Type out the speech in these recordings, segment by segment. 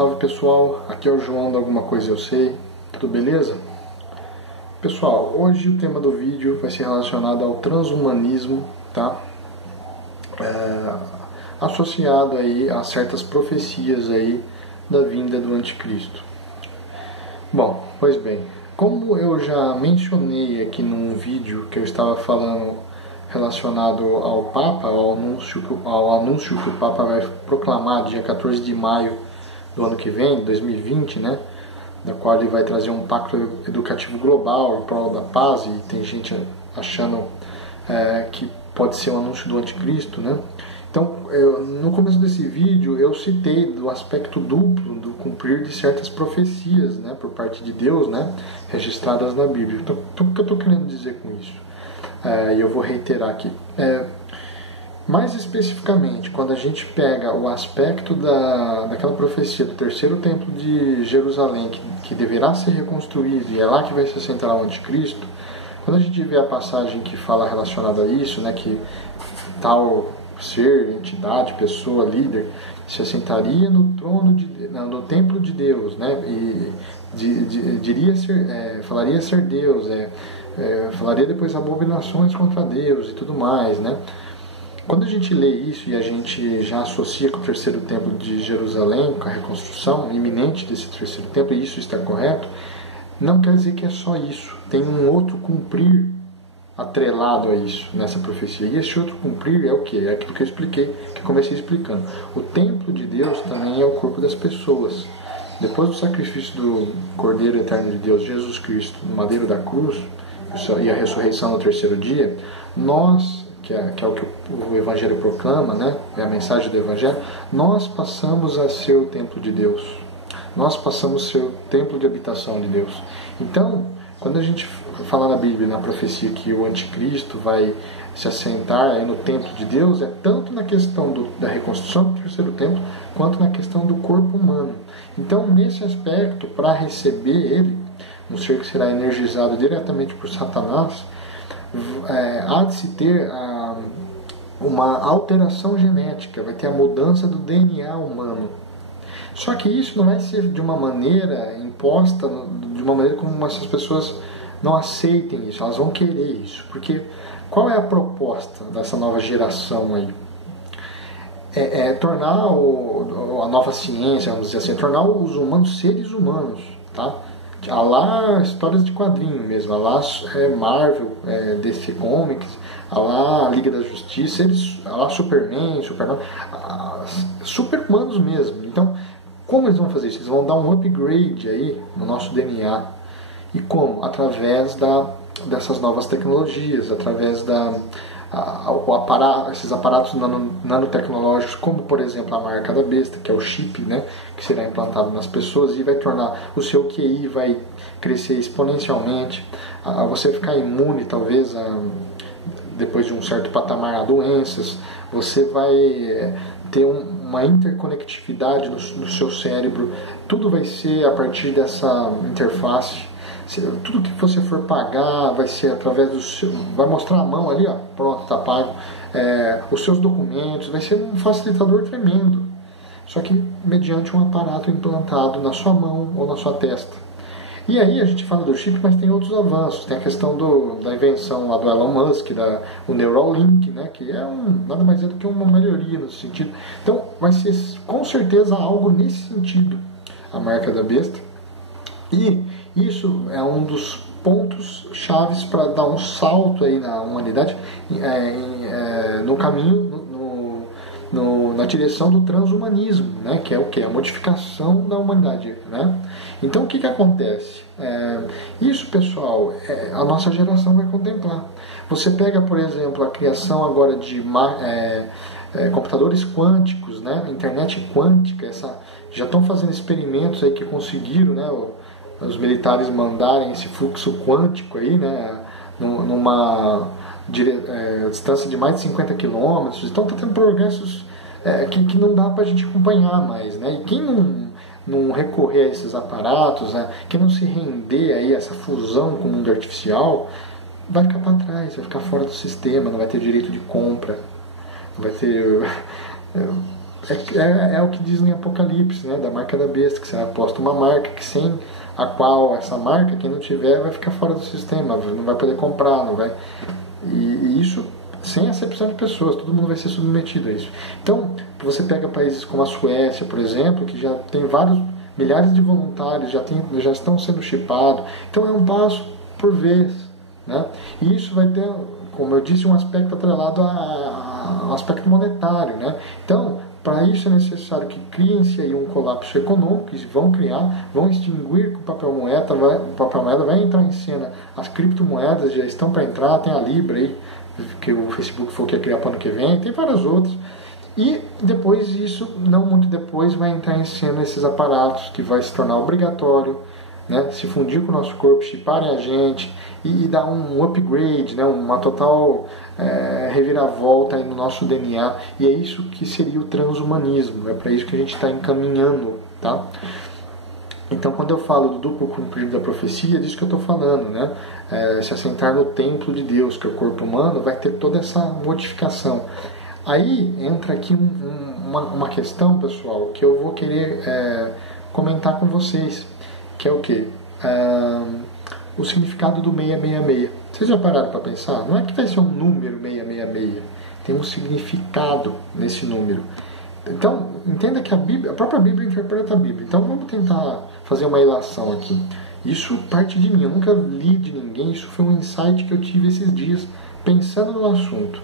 Salve pessoal, aqui é o João da Alguma Coisa Eu Sei, tudo beleza? Pessoal, hoje o tema do vídeo vai ser relacionado ao transhumanismo, tá? Associado aí a certas profecias aí da vinda do anticristo. Bom, pois bem, como eu já mencionei aqui num vídeo que eu estava falando relacionado ao Papa, ao anúncio que o Papa vai proclamar dia 14 de maio do ano que vem, 2020, né? Da qual ele vai trazer um pacto educativo global em prol da paz, e tem gente achando que pode ser um anúncio do anticristo, né? Então, no começo desse vídeo eu citei do aspecto duplo do cumprir de certas profecias, né, por parte de Deus, né, registradas na Bíblia. Então, o que eu estou querendo dizer com isso? E eu vou reiterar aqui. Mais especificamente, quando a gente pega o aspecto daquela profecia do terceiro templo de Jerusalém, que deverá ser reconstruído, e é lá que vai se assentar o anticristo, quando a gente vê a passagem que fala relacionada a isso, né, que tal ser, entidade, pessoa, líder, se assentaria no trono no templo de Deus, né, e falaria ser Deus, falaria depois abominações contra Deus e tudo mais, né? Quando a gente lê isso e a gente já associa com o terceiro templo de Jerusalém, com a reconstrução iminente desse terceiro templo, e isso está correto, não quer dizer que é só isso. Tem um outro cumprir atrelado a isso, nessa profecia. E esse outro cumprir é o quê? É aquilo que eu expliquei, que eu comecei explicando. O templo de Deus também é o corpo das pessoas. Depois do sacrifício do Cordeiro Eterno de Deus, Jesus Cristo, no madeiro da cruz, e a ressurreição no terceiro dia, nós, que é o que o Evangelho proclama, né? É a mensagem do Evangelho, nós passamos a ser o templo de Deus. Nós passamos a ser o templo de habitação de Deus. Então, quando a gente fala na Bíblia, na profecia, que o anticristo vai se assentar aí no templo de Deus, é tanto na questão da reconstrução do terceiro templo, quanto na questão do corpo humano. Então, nesse aspecto, para receber ele, um ser que será energizado diretamente por Satanás, há de se ter uma alteração genética, vai ter a mudança do DNA humano. Só que isso não vai ser de uma maneira imposta, de uma maneira como essas pessoas não aceitem isso, elas vão querer isso. Porque qual é a proposta dessa nova geração aí? Tornar a nova ciência, vamos dizer assim, tornar os humanos seres humanos, tá? Há lá histórias de quadrinho mesmo, há lá Marvel, DC Comics, há lá Liga da Justiça, há lá Superman, super-humanos mesmo. Então, como eles vão fazer isso? Eles vão dar um upgrade aí no nosso DNA. E como? Através dessas novas tecnologias, através esses aparatos nanotecnológicos, como por exemplo a marca da besta, que é o chip, né, que será implantado nas pessoas e vai tornar o seu QI vai crescer exponencialmente, você ficar imune talvez depois de um certo patamar a doenças, você vai ter uma interconectividade no seu cérebro, tudo vai ser a partir dessa interface. Tudo que você for pagar vai ser através do seu. Vai mostrar a mão ali, ó, pronto, está pago. Os seus documentos, vai ser um facilitador tremendo. Só que mediante um aparato implantado na sua mão ou na sua testa. E aí a gente fala do chip, mas tem outros avanços. Tem a questão da invenção lá do Elon Musk, o Neuralink, né, que nada mais é do que uma melhoria nesse sentido. Então vai ser com certeza algo nesse sentido, a marca da besta. E isso é um dos pontos chaves para dar um salto aí na humanidade no caminho, na direção do transhumanismo, né? Que é o que? A modificação da humanidade, né? Então o que acontece? Isso, pessoal, a nossa geração vai contemplar. Você pega, por exemplo, a criação agora de computadores quânticos, né? Internet quântica, já estão fazendo experimentos aí que conseguiram, né? Os militares mandarem esse fluxo quântico aí, né, numa distância de mais de 50 quilômetros. Então está tendo progressos que não dá para a gente acompanhar mais, né? E quem não recorrer a esses aparatos, né, quem não se render aí a essa fusão com o mundo artificial, vai ficar para trás, vai ficar fora do sistema, não vai ter direito de compra, não vai ter é o que diz em Apocalipse, né? Da marca da besta, que você aposta uma marca que sem a qual essa marca, quem não tiver, vai ficar fora do sistema, não vai poder comprar, não vai... E isso sem acepção de pessoas, todo mundo vai ser submetido a isso. Então, você pega países como a Suécia, por exemplo, que já tem milhares de voluntários, já estão sendo chipados. Então é um passo por vez, né? E isso vai ter, como eu disse, um aspecto atrelado ao aspecto monetário, né? Então, para isso é necessário que criem-se aí um colapso econômico, que vão extinguir o papel moeda, vai entrar em cena as criptomoedas, já estão para entrar, tem a Libra aí, que o Facebook falou que ia criar para o ano que vem, tem várias outras. E depois disso, não muito depois, vai entrar em cena esses aparatos que vai se tornar obrigatório, né, se fundir com o nosso corpo, chiparem a gente e dar um upgrade, né, uma total reviravolta aí no nosso DNA. E é isso que seria o transhumanismo, é para isso que a gente está encaminhando, tá? Então, quando eu falo do duplo cumprimento da profecia, é disso que eu estou falando, né? Se assentar no templo de Deus, que é o corpo humano, vai ter toda essa modificação. Aí entra aqui uma questão, pessoal, que eu vou querer comentar com vocês, que é o quê? O significado do 666. Vocês já pararam para pensar? Não é que vai ser um número 666, tem um significado nesse número. Então, entenda que a própria Bíblia interpreta a Bíblia. Então, vamos tentar fazer uma ilação aqui. Isso parte de mim, eu nunca li de ninguém, isso foi um insight que eu tive esses dias pensando no assunto.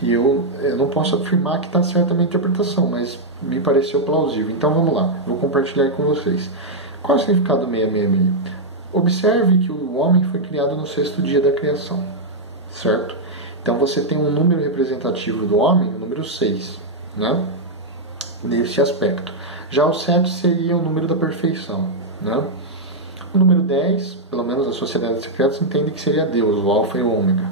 E eu não posso afirmar que está certa a minha interpretação, mas me pareceu plausível. Então, vamos lá, vou compartilhar com vocês. Qual é o significado do 666? Observe que o homem foi criado no 6º dia da criação, certo? Então, você tem um número representativo do homem, o número 6, né? Nesse aspecto. Já o 7 seria o número da perfeição, né? O número 10, pelo menos a sociedade secreta entende que seria Deus, o alfa e o ômega.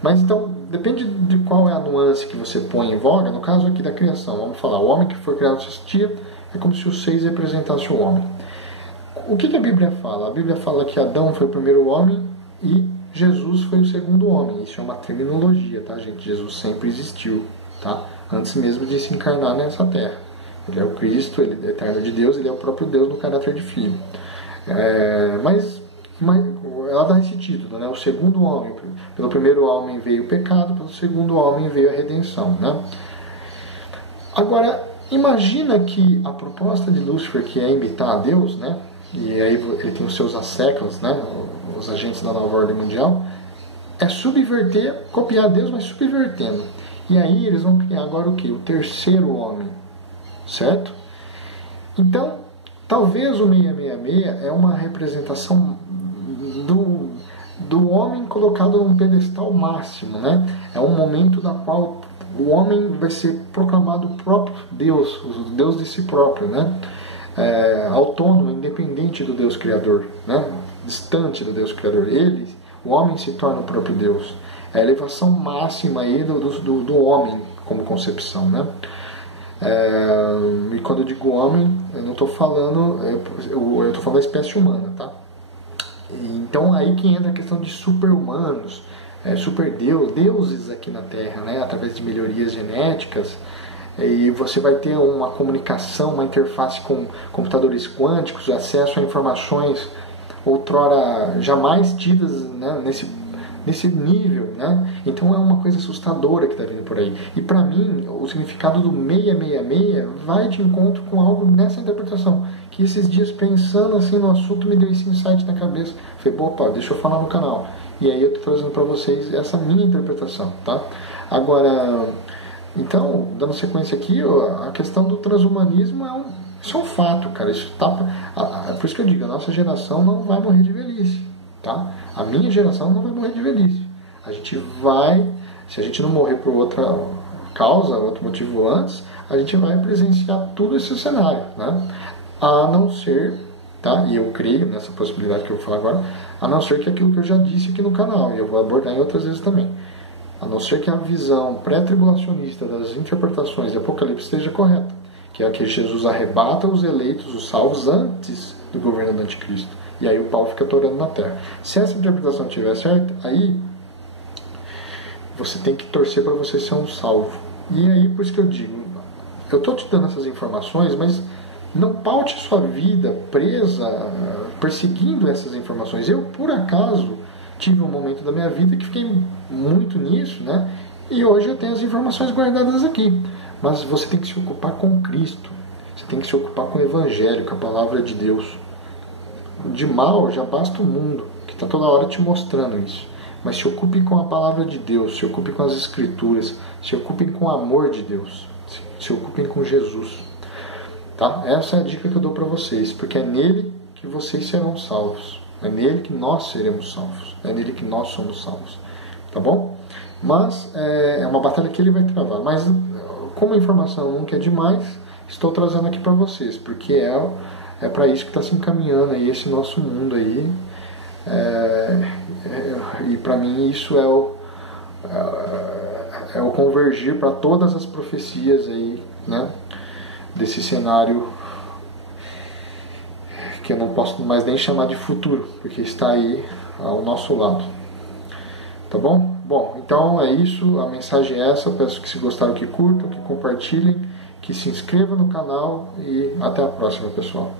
Mas então, depende de qual é a nuance que você põe em voga. No caso aqui da criação, vamos falar, o homem que foi criado no 6º dia é como se o 6 representasse o homem. O que a Bíblia fala? A Bíblia fala que Adão foi o primeiro homem e Jesus foi o segundo homem. Isso é uma terminologia, tá, gente? Jesus sempre existiu, tá? Antes mesmo de se encarnar nessa terra. Ele é o Cristo, ele é eterno de Deus, ele é o próprio Deus no caráter de filho. Mas ela dá esse título, né? O segundo homem. Pelo primeiro homem veio o pecado, pelo segundo homem veio a redenção, né? Agora, imagina que a proposta de Lúcifer, que é imitar a Deus, né? E aí ele tem os seus asseclas, né? Os agentes da nova ordem mundial, é subverter, copiar Deus, mas subvertendo. E aí eles vão criar agora o quê? O terceiro homem, certo? Então, talvez o 666 é uma representação do homem colocado num pedestal máximo, né? É um momento da qual o homem vai ser proclamado o próprio Deus, o Deus de si próprio, né? Autônomo, independente do Deus Criador, né? Distante do Deus Criador. O homem se torna o próprio Deus. É a elevação máxima aí do homem como concepção, né? E quando eu digo homem, eu não estou falando, eu estou falando da espécie humana, tá? Então aí que entra a questão de super-humanos, deuses aqui na Terra, né? Através de melhorias genéticas, e você vai ter uma comunicação, uma interface com computadores quânticos, acesso a informações outrora jamais tidas, né? Nesse nível, né? Então é uma coisa assustadora que está vindo por aí. E para mim, o significado do 666 vai de encontro com algo nessa interpretação. Que esses dias, pensando assim no assunto, me deu esse insight na cabeça. Falei, opa, deixa eu falar no canal. E aí eu estou trazendo para vocês essa minha interpretação, tá? Agora, então, dando sequência aqui, a questão do transhumanismo isso é um fato, cara. Isso por isso que eu digo, a nossa geração não vai morrer de velhice. Tá? A minha geração não vai morrer de velhice. A gente vai, se a gente não morrer por outra causa, outro motivo antes, a gente vai presenciar todo esse cenário, né? A não ser, tá? E eu creio nessa possibilidade que eu vou falar agora, a não ser que aquilo que eu já disse aqui no canal, e eu vou abordar em outras vezes também, a não ser que a visão pré-tribulacionista das interpretações de Apocalipse esteja correta, que é a que Jesus arrebata os eleitos, os salvos, antes do governo do anticristo. E aí o pau fica torando na terra. Se essa interpretação estiver certa, aí você tem que torcer para você ser um salvo. E aí, por isso que eu digo, eu estou te dando essas informações, mas não paute sua vida presa, perseguindo essas informações. Eu, por acaso, tive um momento da minha vida que fiquei muito nisso, né? E hoje eu tenho as informações guardadas aqui. Mas você tem que se ocupar com Cristo. Você tem que se ocupar com o Evangelho, com a Palavra de Deus. De mal já basta o mundo, que está toda hora te mostrando isso. Mas se ocupe com a Palavra de Deus, se ocupe com as Escrituras, se ocupe com o amor de Deus, se ocupe com Jesus. Tá? Essa é a dica que eu dou para vocês, porque é nele que vocês serão salvos. É nele que nós seremos salvos. É nele que nós somos salvos. Tá bom? Mas é uma batalha que ele vai travar. Mas como a informação nunca é demais, estou trazendo aqui para vocês, porque é para isso que está se encaminhando aí esse nosso mundo aí. E para mim isso é o convergir para todas as profecias aí, né, desse cenário que eu não posso mais nem chamar de futuro, porque está aí ao nosso lado. Tá bom? Bom, então é isso, a mensagem é essa. Peço que, se gostaram, que curtam, que compartilhem, que se inscrevam no canal e até a próxima, pessoal.